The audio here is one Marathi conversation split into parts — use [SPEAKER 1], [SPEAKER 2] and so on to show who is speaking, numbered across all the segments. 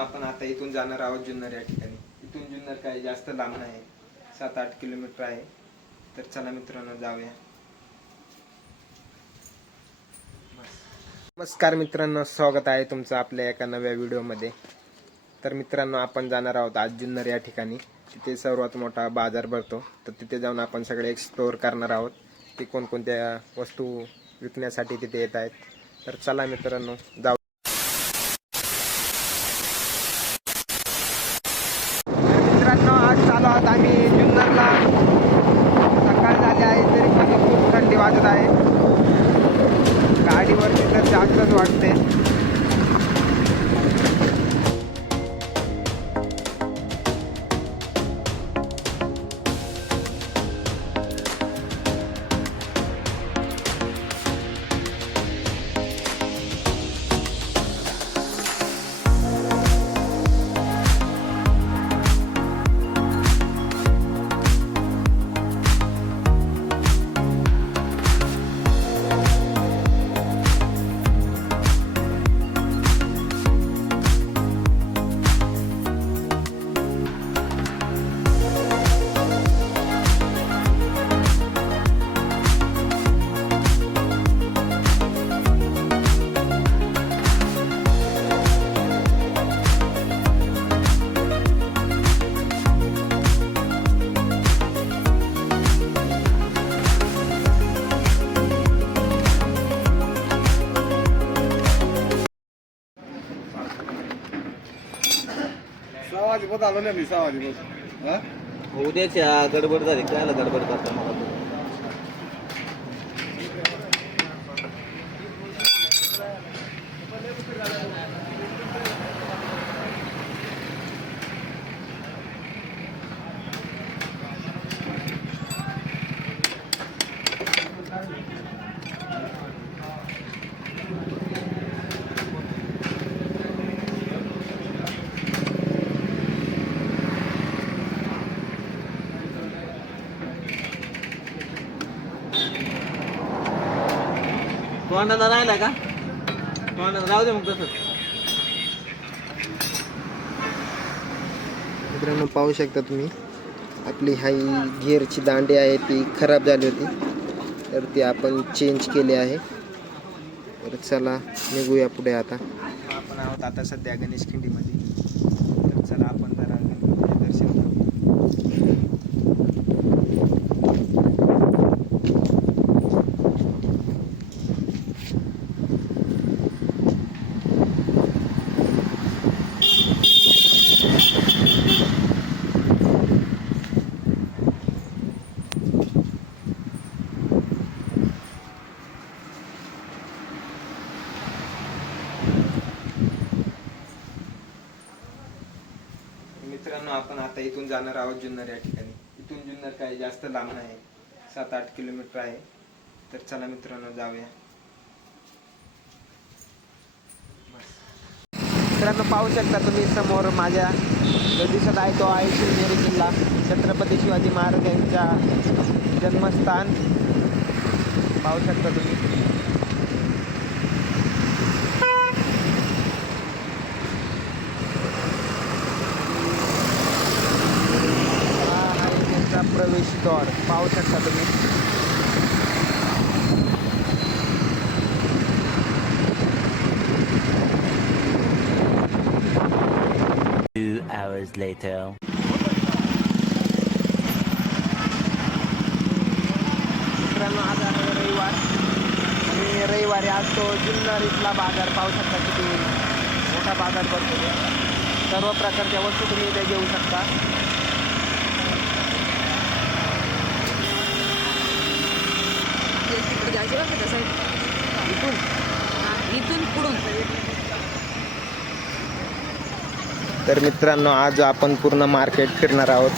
[SPEAKER 1] आपण आता इथून जाणार आहोत जुन्नर या ठिकाणी. इथून जुन्नर काही जास्त लांब नाही. सात आठ किलोमीटर आहे. तर चला मित्रांनो जाऊया. नमस्कार मित्रांनो स्वागत आहे तुमचं आपल्या एका नव्या व्हिडिओमध्ये. तर मित्रांनो आपण जाणार आहोत आज जुन्नर या ठिकाणी. तिथे सर्वात मोठा बाजार भरतो. तर तिथे जाऊन आपण सगळे एक्सप्लोअर करणार आहोत. ते कोणकोणत्या वस्तू विकण्यासाठी तिथे येत आहेत. तर चला मित्रांनो जाऊ तर मित्रांनो आज चालू आहोत आम्ही जुन्नरला सकाळ झाली आहे तरी पण खूप थंडी वाजत आहे. गाडीवरती तर जास्तच वाटते.
[SPEAKER 2] वाजेपर्यंत मी सहा दिवस हा?
[SPEAKER 3] उद्याच्या गडबड झाली. कायला गडबड करता मला तू? तोंडाला राहिला का? तोंडाला राहू दे मग तसंच.
[SPEAKER 1] मित्रांनो पाहू शकता तुम्ही आपली हाई गिअरची दांडी आहे ती खराब झाली होती. तर ती आपण चेंज केली आहे. तर चला निघूया पुढे आता. आपण आहोत आता सध्या गणेश खिंडीमध्ये तर चला आपण जरा गणपतीचे दर्शन घेऊ मित्रांनो आपण आता इथून जाणार आहोत जुन्नर या ठिकाणी. इथून जुन्नर काय जास्त लांब नाही. सात आठ किलोमीटर आहे. तर चला मित्रांनो जाऊया. मित्रांनो पाहू शकता तुम्ही समोर माझ्या जो दिसत आहे तो आहे शिवनेरी किल्ला. छत्रपती शिवाजी महाराज यांच्या जन्मस्थान. पाहू शकता तुम्ही हा आहे त्यांचा प्रवेशद्वार पाहू शकता तुम्ही
[SPEAKER 4] Two hours later.
[SPEAKER 1] मित्रांनो आज आहे रविवार आणि रविवारी आज तो जुन्नर इथला बाजार पाहू शकता किती मोठा बाजार भरतो. सर्व प्रकारच्या वस्तू तुम्ही इथे घेऊ शकता
[SPEAKER 5] जायचं बरं का त्या साईड इथून इथून पुढून.
[SPEAKER 1] तर मित्रांनो आज आपण पूर्ण मार्केट फिरणार आहोत.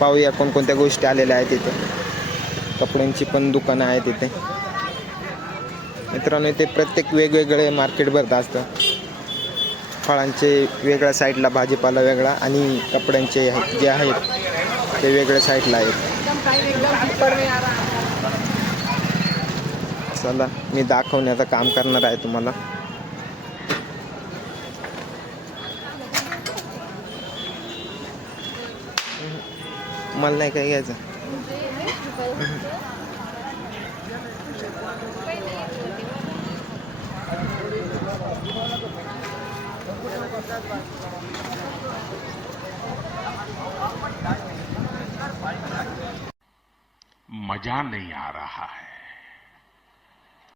[SPEAKER 1] पाहूया कोणकोणत्या गोष्टी आलेल्या आहेत इथे. कपड्यांची पण दुकानं आहेत इथे. मित्रांनो इथे प्रत्येक वेगवेगळे मार्केट भरत असतं. फळांचे वेगळ्या साईडला भाजीपाला वेगळा आणि कपड्यांचे जे आहेत ते वेगळ्या साईडला आहेत. चला मी दाखवण्याचं काम करणार आहे तुम्हाला. मला नाही काय घ्यायचं
[SPEAKER 6] मजा नहीं आ रहा है।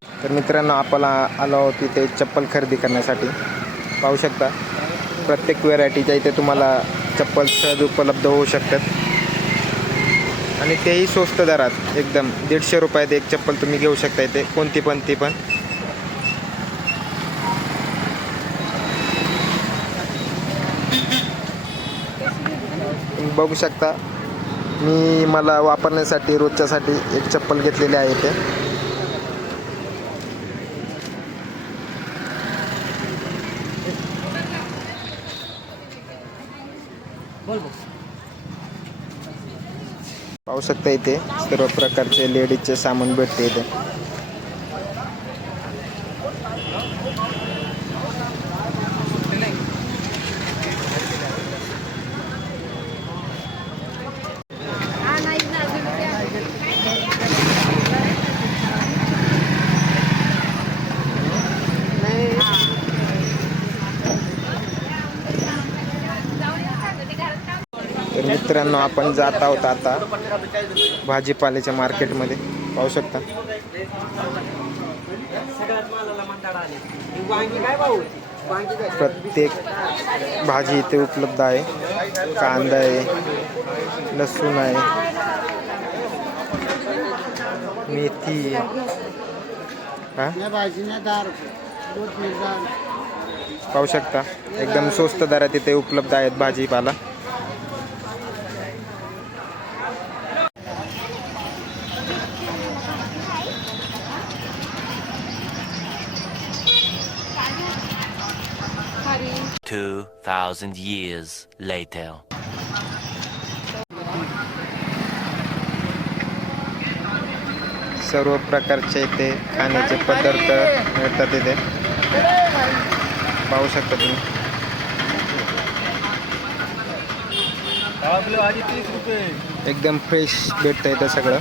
[SPEAKER 1] तर मित्रांनो आपण आलो आहोत तिथे चप्पल खरेदी करण्यासाठी. पाहू शकता प्रत्येक व्हेरायटीच्या इथे तुम्हाला चप्पल सहज उपलब्ध होऊ शकतात. आणि तेही स्वस्त दरात एकदम दीडशे रुपयात एक चप्पल तुम्ही घेऊ शकता इथे कोणती पण ती पण. बघू शकता मी मला वापरण्यासाठी रोजच्यासाठी एक चप्पल घेतलेली आहे इथे. पाहू शकता इथे सर्व प्रकारचे लेडीजचे सामान भेटते इथे
[SPEAKER 5] हा नाही ना अजून त्या-
[SPEAKER 1] तर मित्रांनो आपण जात आहोत आता भाजीपाल्याच्या मार्केटमध्ये. पाहू शकता. प्रत्येक भाजी इथे उपलब्ध आहे. कांदा आहे लसूण आहे मेथी आहे. हा? पाहू शकता. एकदम स्वस्त दरात इथे उपलब्ध आहेत भाजीपाला.
[SPEAKER 4] Two thousand years later.
[SPEAKER 1] सर्व प्रकारचे इथे खाण्याचे पदार्थ मिळतात इथे. पाहू शकता तुम्ही. एकदम फ्रेश भेटतं इथं सगळं.